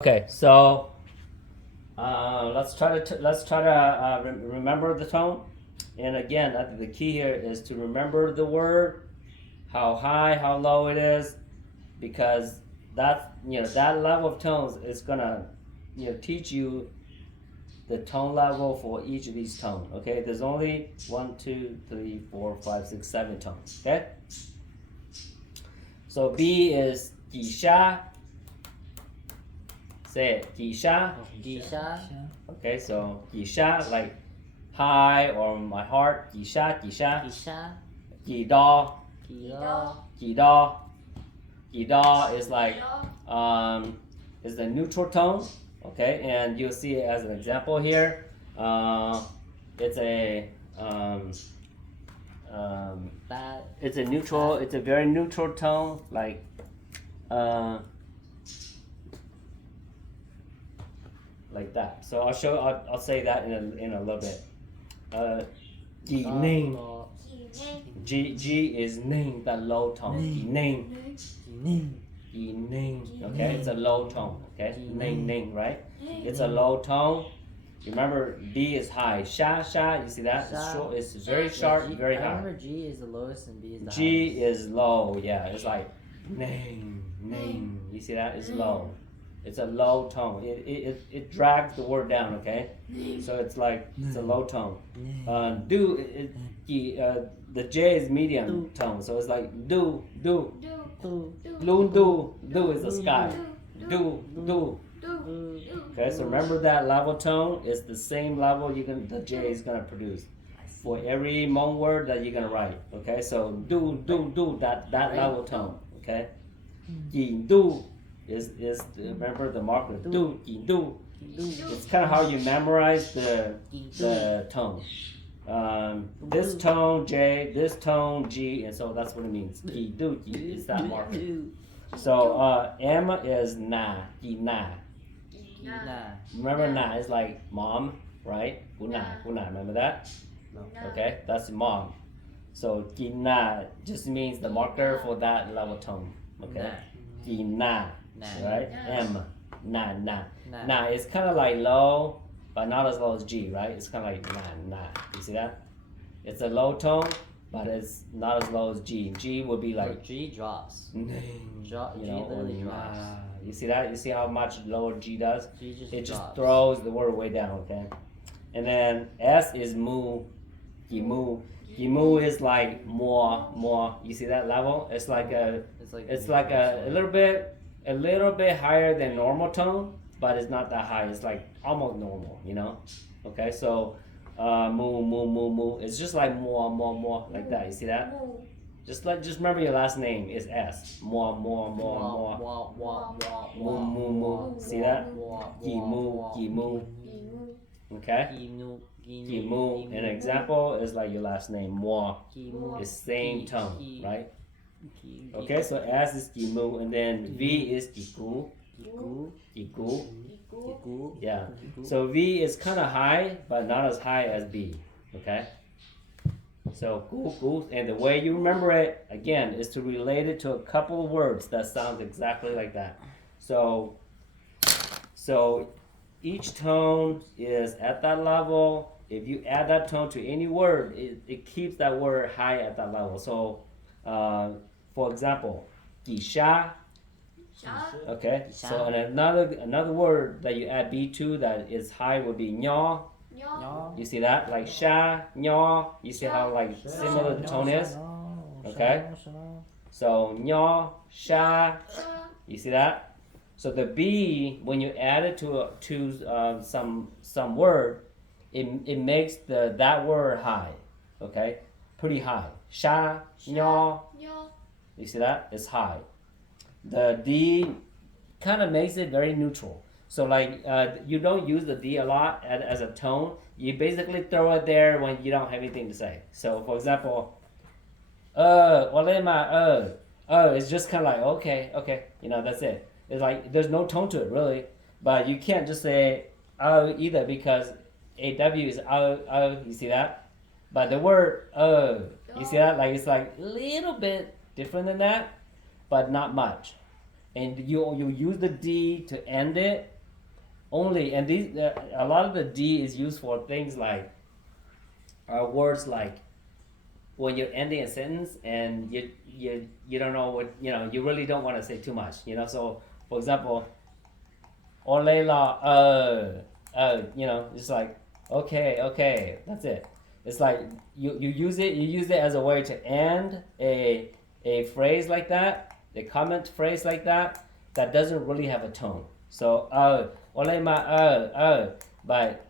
Okay, so let's try to remember the tone. And again, I think the key here is to remember the word, how high, how low it is, because that that level of tones is gonna teach you the tone level for each of these tones. Okay, there's only 1, 2, 3, 4, 5, 6, 7 tones. Okay, so B is Gisha. Say it, Gisha. Gisha. Okay, so Gisha, like hi or my heart, Gisha, Gisha. Gisha. Gida, Gida. Gida. Gida is like is the neutral tone. Okay, and you'll see it as an example here. It's a it's a neutral. It's a very neutral tone, like like that. So I'll say that in a little bit. G name. G is name, that low tone. G name. G name. Okay, it's a low tone. Okay, name, right? It's a low tone. Remember, D is high. Sha. You see that? It's short. It's very sharp, very high. I remember G is the lowest and B is the highest. G is low. Yeah, it's like name. You see that? It's low. It's a low tone. It drags the word down. Okay, so it's like it's a low tone. Do the J is medium tone, so it's like do. Loon do is the sky. Do. Okay, so remember that level tone is the same level the J is gonna produce for every Hmong word that you're gonna write. Okay, so do that level tone. Okay, do is remember the marker do. It's kind of how you memorize the tone. This tone J, this tone G, and so that's what it means. Do is that marker. So M is na. Remember na is like mom, right? Guna. Remember that? Okay, that's mom. So gina just means the marker for that level tone. Okay, gina, right? M, na is kind of like low, but not as low as G, right? It's kind of like na. You see that? It's a low tone, but it's not as low as G. G would be like G drops. G literally drops. You see that? You see how much lower G does? It just throws the word way down. Okay, and then S is mu. Gimu is like more. You see that level? It's like a little bit higher than normal tone, but it's not that high. It's like almost normal, Okay, so mu. It's just like more like that. You see that? Just remember your last name is S. More. Mu. See that? Gimu. Okay? Gimu. An example is like your last name. More. It's same tone, right? Okay, so S is Gimu, and then V is Gigu. Yeah. So V is kind of high, but not as high as B. Okay. So gu, and the way you remember it again is to relate it to a couple of words that sound exactly like that. So each tone is at that level. If you add that tone to any word, it keeps that word high at that level. So, for example, gisha. Okay. So another word that you add B to that is high would be nya. You see that? Like sha, nya. You see how like similar the tone is? Okay. So nya, sha. You see that? So the B, when you add it to some word, it makes that word high. Okay, pretty high. Sha, nya. You see that? It's high. The D kind of makes it very neutral. So like you don't use the D a lot as a tone. You basically throw it there when you don't have anything to say. So for example, it's just kind of like okay, that's it. It's like there's no tone to it really, but you can't just say either because AW is you see that? But the word you see that? Like it's like a little bit different than that, but not much. and you use the D to end it only. And these a lot of the D is used for things like words like when you're ending a sentence and you don't know what you really don't want to say too much. So for example, ole la it's like okay, that's it. It's like you use it as a way to end a phrase like that, a comment phrase like that doesn't really have a tone. So ole ma but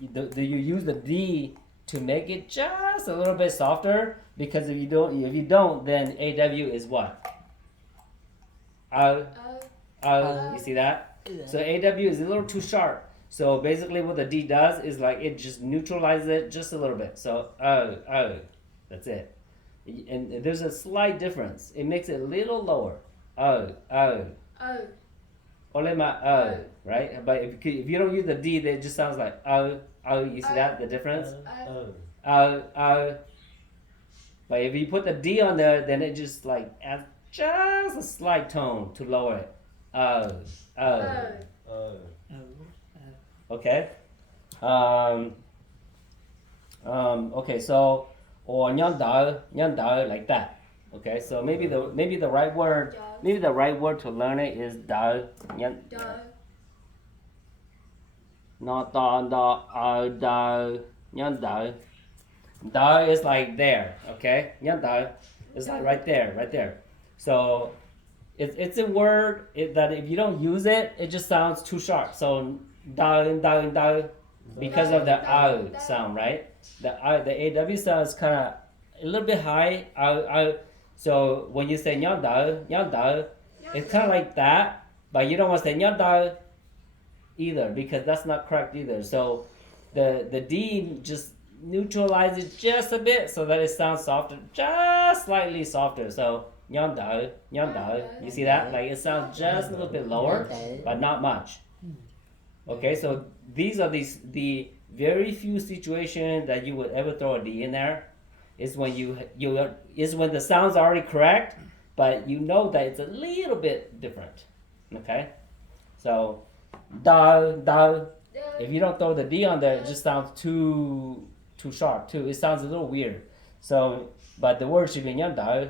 you use the D to make it just a little bit softer, because if you don't then AW is what? You see that? So AW is a little too sharp. So basically what the D does is like it just neutralizes it just a little bit. So that's it. And there's a slight difference. It makes it a little lower. Olema right? But if you don't use the D, then it just sounds like you see that the difference? But if you put the D on there, then it just like adds just a slight tone to lower it. Okay. Okay. So or nyang like that. Okay. So maybe the right word to learn it is da nyang. Not da nyang da. Da is like there. Okay. Nyang da is like right there. So it's a word that if you don't use it, it just sounds too sharp. So da because of the sound, right? The AW sound is kind of a little bit high. So when you say nyang da, it's kind of like that, but you don't want to say nyang da either, because that's not correct either. So the D just neutralizes just a bit so that it sounds softer, just slightly softer. So nyang da, you see that? Like it sounds just a little bit lower, but not much. Okay, so these are the very few situations that you would ever throw a D in there. Is when when the sound's already correct, but you know that it's a little bit different. Okay, so da. If you don't throw the D on there, it just sounds too sharp too. It sounds a little weird. So, but the word should be nyang da.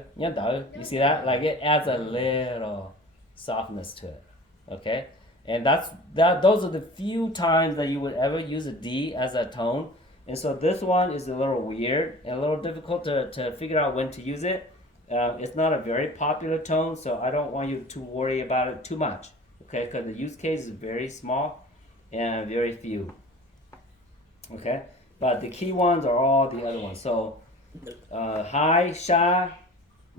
You see that? Like it adds a little softness to it. Okay, and those are the few times that you would ever use a D as a tone. And so this one is a little weird and a little difficult to figure out when to use it. It's not a very popular tone, so I don't want you to worry about it too much. Okay, because the use case is very small and very few. Okay, but the key ones are all the other ones. So high, sha,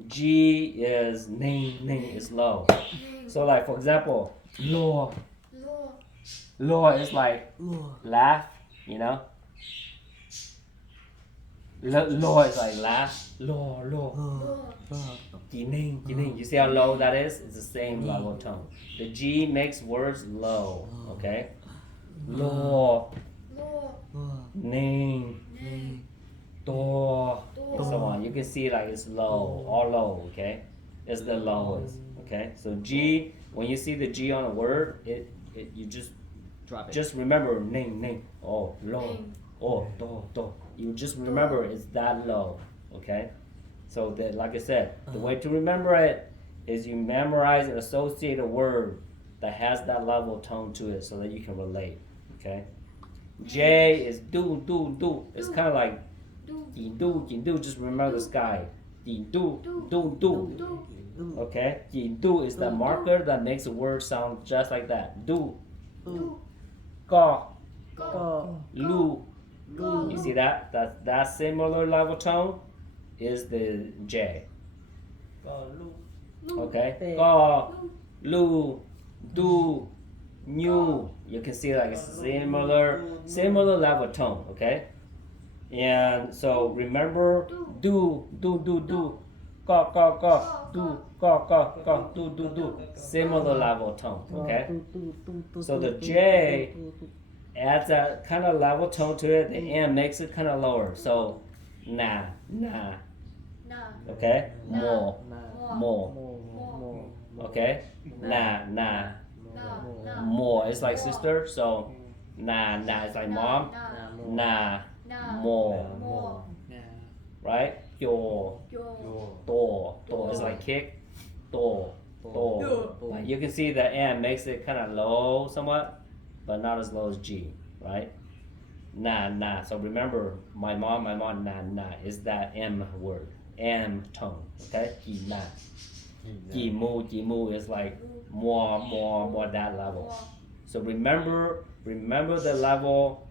G is ning is low. So like for example, lo is like laugh, Lo is like laugh. Lo. Ning. You see how low that is? It's the same level tone. The G makes words low. Okay? Lo. Ning. Do. And so on. You can see like it's low. All low. Okay? It's the lowest. Okay? So G, when you see the G on a word, you just drop it. Just remember ning. Oh, low. Oh, do. You just remember it's that low, okay? So that, like I said, the way to remember it is you memorize and associate a word that has that level tone to it so that you can relate, okay? J is do. It's kind of like do. Just remember the sky. Do. Okay? Do is the marker that makes a word sound just like that. Do. Go. Lu. You see that? That similar level tone is the J. Okay? Go, lu, do, new. You can see like a similar level tone. Okay? And so remember do. Go, do. Do. Similar level tone. Okay? So the J adds a kind of level tone to it. The M makes it kind of lower. So, nah. Okay? More. Okay, na, more is like sister, so na is like mom, na, more, right? Yo, to is like kick, to. Like you can see the M makes it kind of low somewhat, but not as low as G, right? Na. So remember, my mom, na is that M word, M tone. Okay, ki na. Ki mu is like more that level. So remember the level,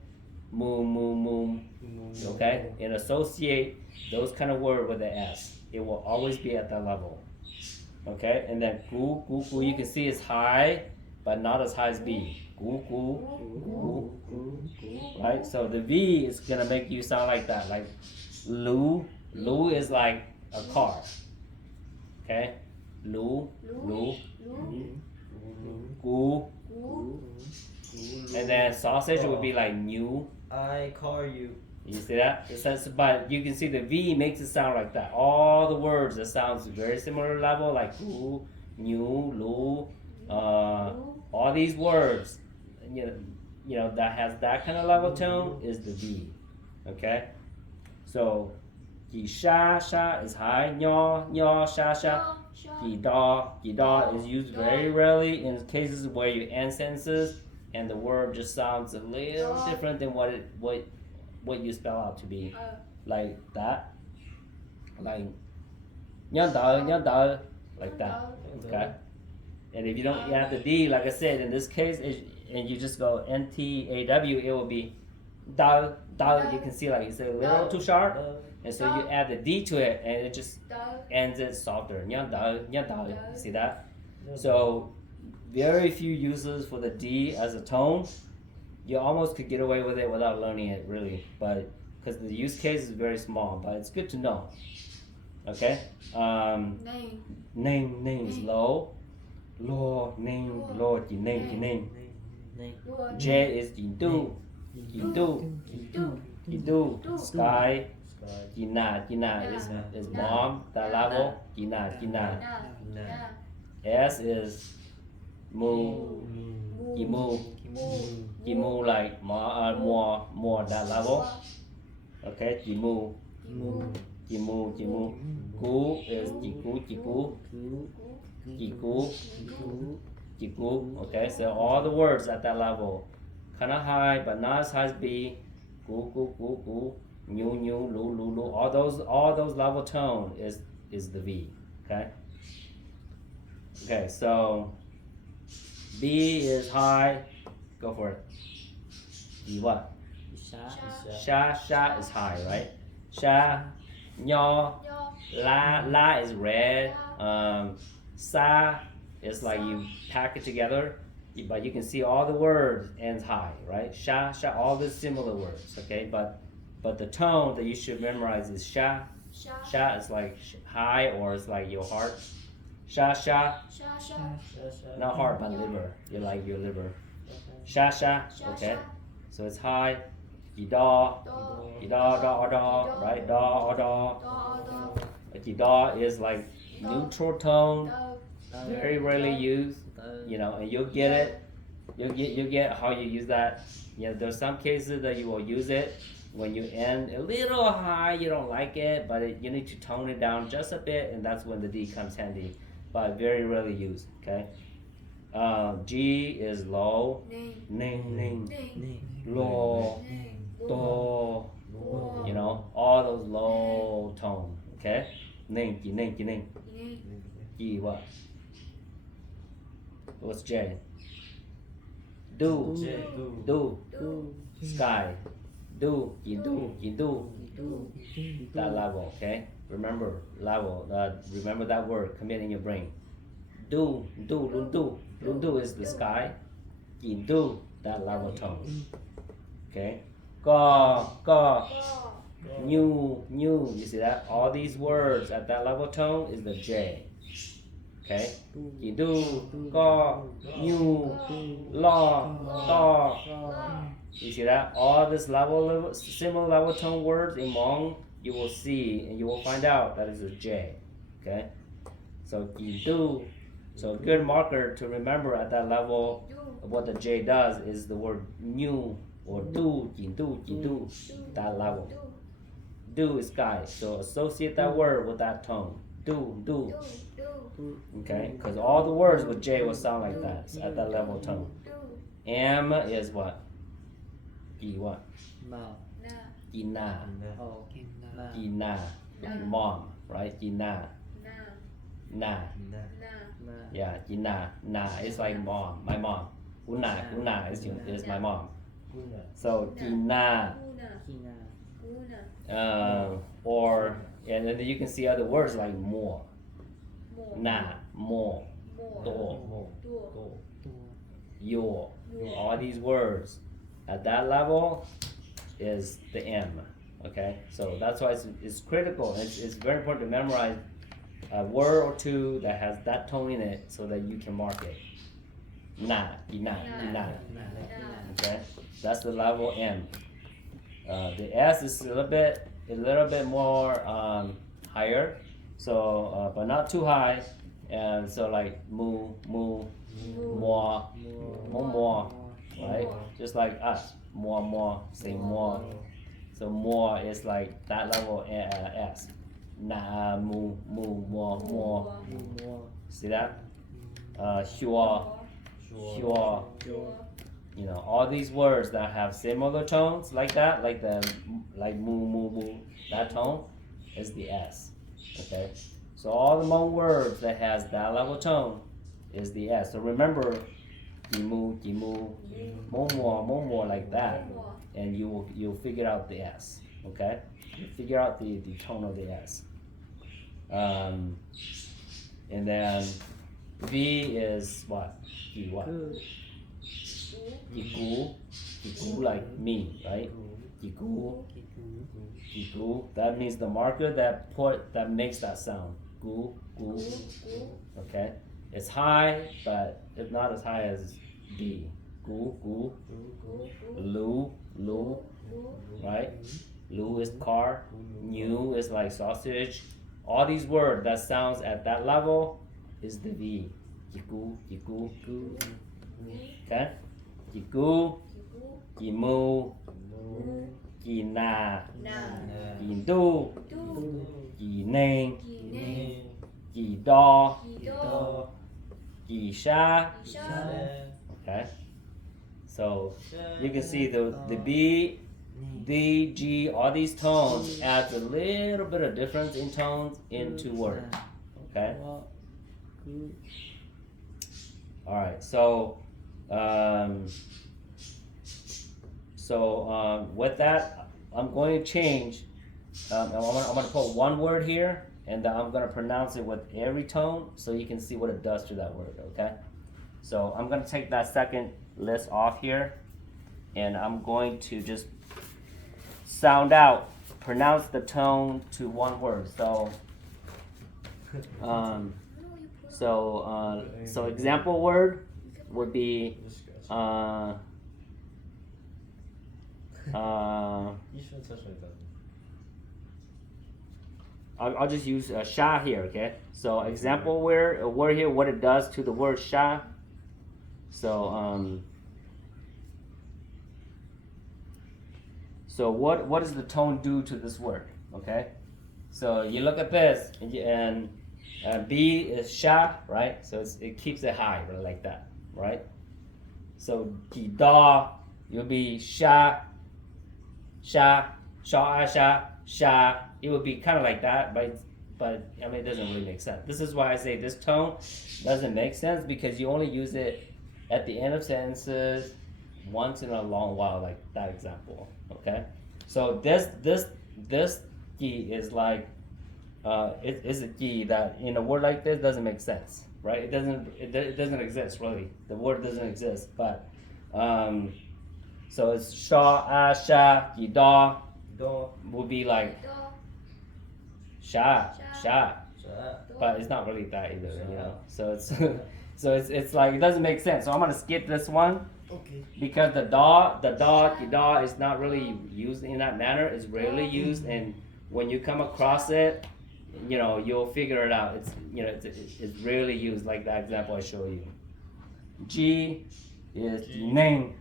mu. Okay, and associate those kind of word with the S. It will always be at that level. Okay, and then gu, you can see it's high, but not as high as B. Gu. Right? So the V is gonna make you sound like that. Like Lu is like a car. Okay? Lu. Gu. And then sausage would be like new. I call you. You see that? It says, but you can see the V makes it sound like that. All the words that sounds very similar level, like gu, new, lu, all these words, you know that has that kind of level tone is the V. Okay, so ki sha is high, nyo sha. Ki da is used very rarely in cases where you end sentences and the word just sounds a little different than what you spell out to be, like that, like nyao, like that. Okay, and if you don't add the D, like I said, in this case, and you just go ntawv, it will be da. You can see like it's a little too sharp, and so you add the D to it, and it just ends it softer. Nyao. You see that? So very few uses for the D as a tone. You almost could get away with it without learning it, really, but because the use case is very small, but it's good to know. Okay. Name is low. Name. Name. J is Jindu. Sky. Gina is mom. That level. Gina. S is Mu. Gimu like more that level. Okay, Gimu. Gu is Jigu. Okay, so all the words at that level, kind of high, but not as high as B. Gu. New, lu. All those level tone is the V. Okay, so B is high. Go for it. Yi what? Sha is high, right? Sha, nyo, la is red. Sa is like you pack it together, but you can see all the words ends high, right? Sha, all the similar words, okay? But the tone that you should memorize is sha. Sha is like high, or it's like your heart. Sha. Not heart, but liver. You like your liver. Sha, okay? So it's high. Da, right? Da. Da is like neutral tone, very rarely used, and you'll get it. You'll get how you use that. There's some cases that you will use it when you end a little high, you don't like it, but you need to tone it down just a bit, and that's when the D comes handy, but very rarely used, okay? G is low. Ning. Lo. Do. All those low tone, okay? Ning. Yi what? What's J? Do. Sky. Do. That level, okay? Remember level. Remember that word. Commit in your brain. Do. Lundu is the sky. Do. That level tone. Okay. Ga. New. You see that? All these words at that level tone is the J. Okay. Do. Ga. New. La. Da. You see that? All this similar level tone words in Hmong, you will see and you will find out that is a J. Okay. So do. So a good marker to remember at that level of what the J does is the word nyu or do, do, that level. Do is guy, so associate that word with that tone. Do. Okay, because all the words with J will sound like that. It's at that level tone. M is what? Gi what? Gina. Gina. Mom, right? Gina. Na. Yeah, Gina. Na is like mom, my mom. Una is my mom. So Gina. Or and then you can see other words like more. Na, more, do, your. All these words at that level is the M. Okay, so that's why it's critical. It's very important to memorize a word or two that has that tone in it so that you can mark it. Na. Okay, that's the level M. The S is a little bit more higher, so but not too high, and so like more, right? Just like us, more, say more. So more is like that level S. Na, more. See that? Sure. You know, all these words that have similar tones like that, like moo, that tone is the S. Okay? So all the Hmong words that has that level tone is the S. So remember, gimu, more like that, and you'll figure out the S. Okay? You figure out the tone of the S. And then V is what? Gi what? Gigu like me, right? Gigu. That means the marker that makes that sound. Gu. Okay? It's high, but it's not as high as D. Gu. Lu. Right? Lu is car. New is like sausage. All these words that sounds at that level is the V. Gigu. Okay? Gigu, gimu, gina, gindu, gineng, gidaw, gisha. Okay? So you can see the B, D, G, all these tones adds a little bit of difference in tones into words. Okay? Alright, so with that, I'm going to change. I'm going to put one word here, and I'm going to pronounce it with every tone, so you can see what it does to that word. Okay. So I'm going to take that second list off here, and I'm going to just sound out, pronounce the tone to one word. So example word would be I'll just use sha here, okay? So example word, a word here, what it does to the word sha. So what does the tone do to this word? Okay, so you look at this, and B is sha, right? So it keeps it high, like that, right? So da, you'll be sha. It would be kind of like that, but I mean, it doesn't really make sense. This is why I say this tone doesn't make sense, because you only use it at the end of sentences once in a long while, like that example. Okay, so this key is like it is a key that in a word like this doesn't make sense, right? It doesn't exist really. The word doesn't exist, but so it's sha, da would be like sha, but it's not really that either, you know. So it's like it doesn't make sense. So I'm gonna skip this one. Okay. Because the da is not really used in that manner. It's rarely used, and when you come across it, you'll figure it out. It's rarely used like that example I showed you. G is name.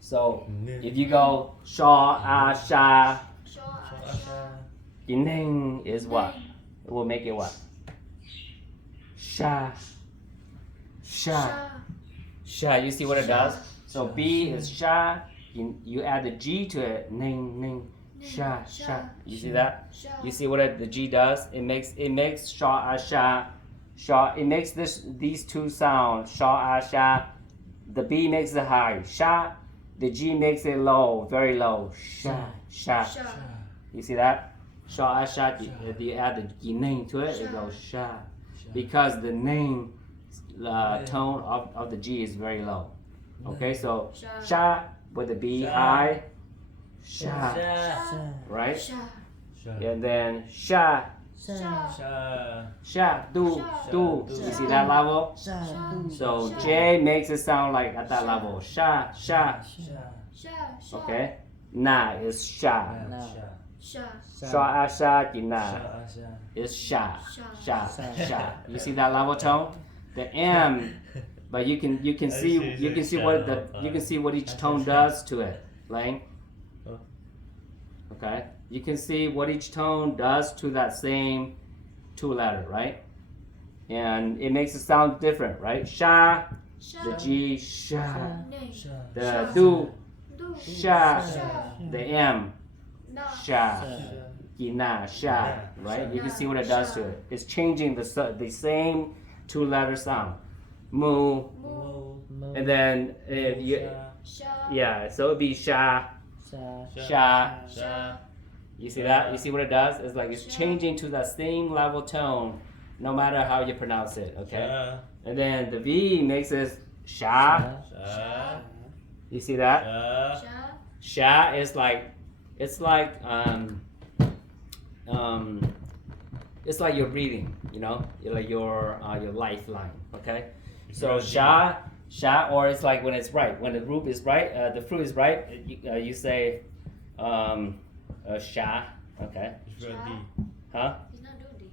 So if you go shaw sha, the name is what? It will make it what? Sha. You see what it does? So B is sha. You add the G to it. Ning. Sha. You see that? You see what the G does? It makes sha. It makes these two sounds. Sha. The B makes it high. Sha. The G makes it low, very low. Sha. You see that? Sha. You add the ning to it. It goes sha. Because the ning tone of the G is very low. Okay, so sha with the B high. Sha. Right? And then sha. Do. You see that level? So J makes it sound like at that level. Sha. Okay? Na is sha. Sha na is sha. You see that level tone? The M, but you can see what each tone does to it. Lang. Okay? You can see what each tone does to that same two letter, right? And it makes it sound different, right? Sha, the G, sha, the do, sha, the M, sha, na, sha, right? You can see what it does to it. It's changing the same two letter sound. Mu, and then so it'd be sha. You see that? You see what it does? It's like it's changing to that same level tone, no matter how you pronounce it. Okay. And then the V makes it sha. You see that? Sha is like it's like you're breathing. Like your lifeline. Okay. So sha, or it's like when it's right. When the fruit is right, you say. Sha, okay. Huh? He's not doing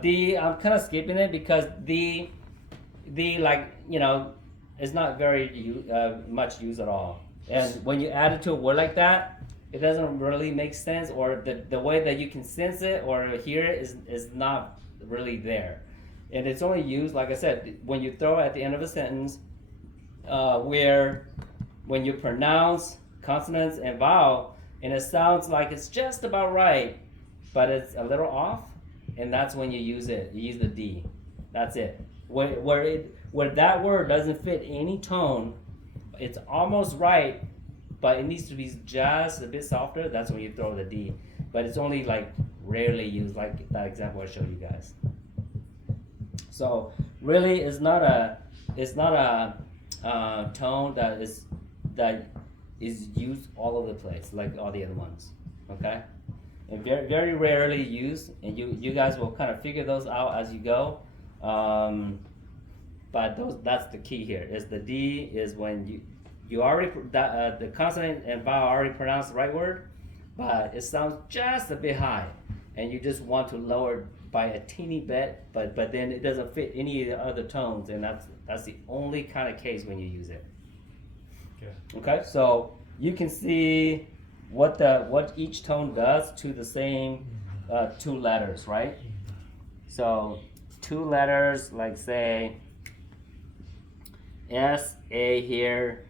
D. D, I'm kind of skipping it because D, is not very much used at all. And when you add it to a word like that, it doesn't really make sense, or the way that you can sense it or hear it is not really there. And it's only used, like I said, when you throw it at the end of a sentence, where when you pronounce consonants and vowel, and it sounds like it's just about right, but it's a little off, and that's when you use it. You use the D. That's it. Where that word doesn't fit any tone, it's almost right, but it needs to be just a bit softer. That's when you throw the D. But it's only like rarely used, like that example I showed you guys. So really, it's not a tone that is used all over the place like all the other ones. Okay, and very very rarely used, and you guys will kind of figure those out as you go. But that's the key here. Is the D is when you already the consonant and vowel already pronounced the right word, but it sounds just a bit high, and you just want to lower it by a teeny bit, but then it doesn't fit any of the other tones, and that's the only kind of case when you use it. Okay, so you can see what each tone does to the same two letters, right? So two letters, like say S, A here,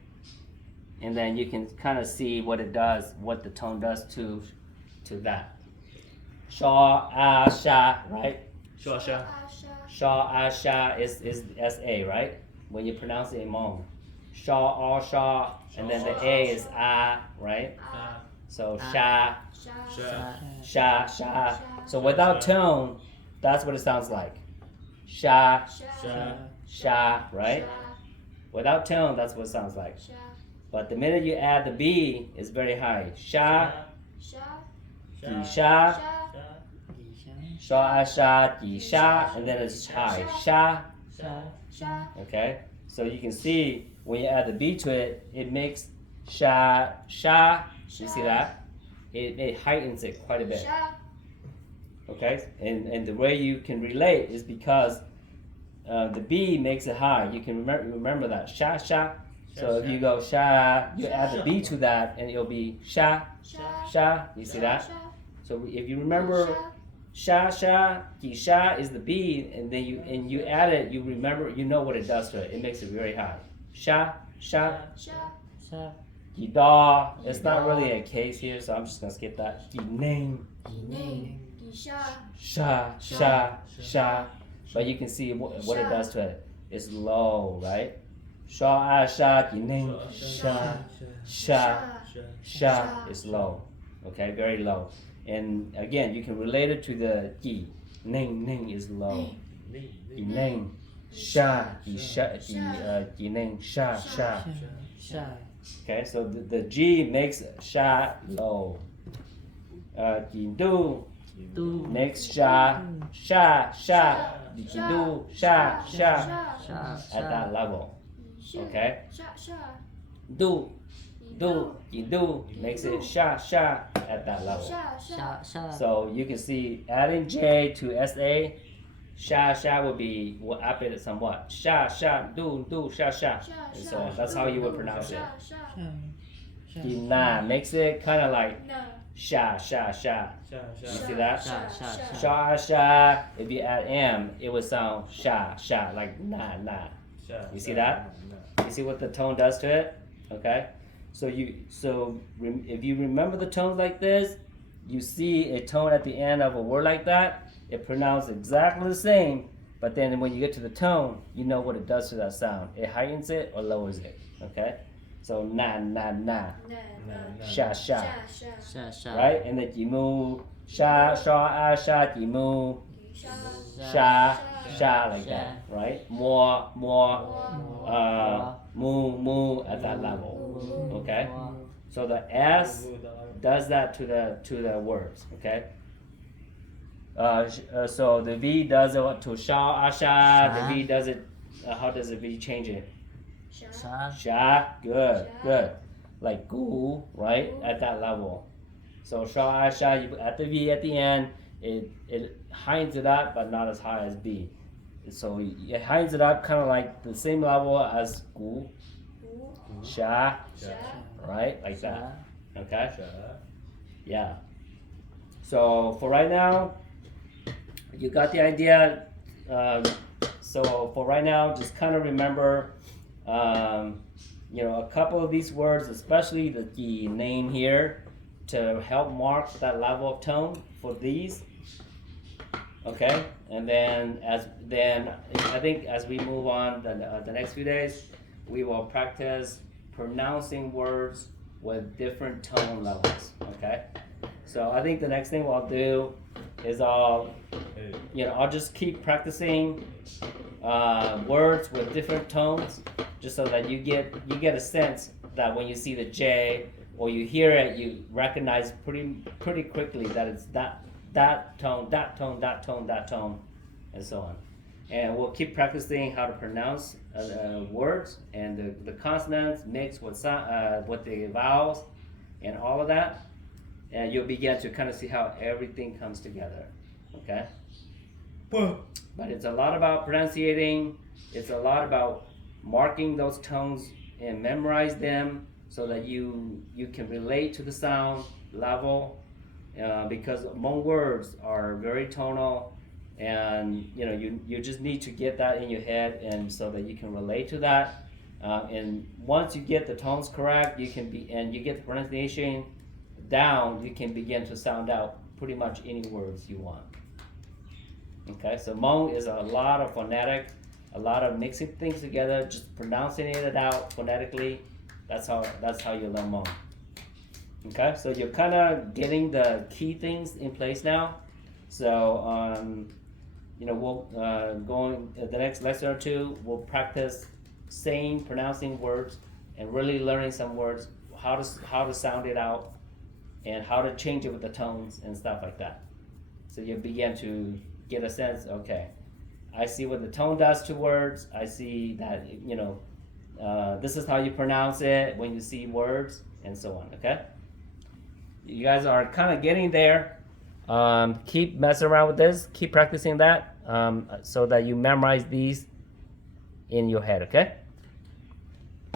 and then you can kind of see what it does, what the tone does to that. Sha, sha, right? Sha, sha is S-A, right? When you pronounce it in Hmong. Sha, and then the A is right? So sha. So without tone, that's what it sounds like. Sha, right? Without tone, that's what it sounds like. But the minute you add the B, it's very high. Sha, di sha, di sha, and then it's high. Sha. Okay? So you can see when you add the B to it, it makes sha. You see that? It heightens it quite a bit. Okay, and the way you can relate is because the B makes it high. You can remember that sha sha. So if you go sha, you add the B to that, and it'll be sha sha. You see that? So if you remember sha sha, ki sha is the B, and then you add it, you remember, you know what it does to it. It makes it very high. Sha sha. Ki da. It's not really a case here, so I'm just gonna skip that. Ki name. Sha sha. But you can see what it does to it. It's low, right? Sha sha ki name. Sha is low. Okay, very low. And again, you can relate it to the ki. Ning is low. Ki name. Sha ki name. Sha. Okay, so the G makes sha low. Ki do makes sha. Ki do sha at that level. Okay. Do ki do makes it sha at that level. So you can see adding J to SA, sha will up it somewhat. Sha do sha. And so that's how you would pronounce it. Ki na makes it kind of like sha. You see that? Sha. If you add M, it would sound sha, like na. You see that? You see what the tone does to it? Okay. So if you remember the tones like this, you see a tone at the end of a word like that, it pronounced exactly the same, but then when you get to the tone, you know what it does to that sound. It heightens it or lowers it. Okay. So na, sha, right? And then you move sha, you move sha, like that, right? More, moo at that level. Okay. So the S does that to the words. Okay. So the V does it to sha, The V does it. How does the V change it? Sha. Good. Like gu, right? At that level. So sha, you at the V at the end, it heightens it up, but not as high as B. So it heightens it up kind of like the same level as gu. Sha. Right? Like that. Okay? Yeah. So for right now, you got the idea. So for right now, just kind of remember, a couple of these words, especially the name here, to help mark that level of tone for these. Okay, and then I think as we move on the next few days, we will practice pronouncing words with different tone levels. Okay, so I think the next thing I'll do is I'll just keep practicing words with different tones, just so that you get a sense that when you see the J or you hear it, you recognize pretty quickly that it's that tone, and so on. And we'll keep practicing how to pronounce words and the consonants mixed with the vowels and all of that. And you'll begin to kind of see how everything comes together. Okay? But it's a lot about pronunciating. It's a lot about marking those tones and memorize them so that you can relate to the sound level. Because Hmong words are very tonal, and you just need to get that in your head, and so that you can relate to that. And once you get the tones correct, you get the pronunciation down, you can begin to sound out pretty much any words you want. Okay, so Hmong is a lot of phonetic, a lot of mixing things together, just pronouncing it out phonetically. That's how you learn Hmong. Okay, so you're kind of getting the key things in place now. So we'll going the next lesson or two, we'll practice pronouncing words and really learning some words, how to sound it out, and how to change it with the tones and stuff like that. So you begin to get a sense. Okay, I see what the tone does to words. I see that this is how you pronounce it when you see words, and so on. Okay. You guys are kind of getting there. Keep messing around with this. Keep practicing that so that you memorize these in your head, okay?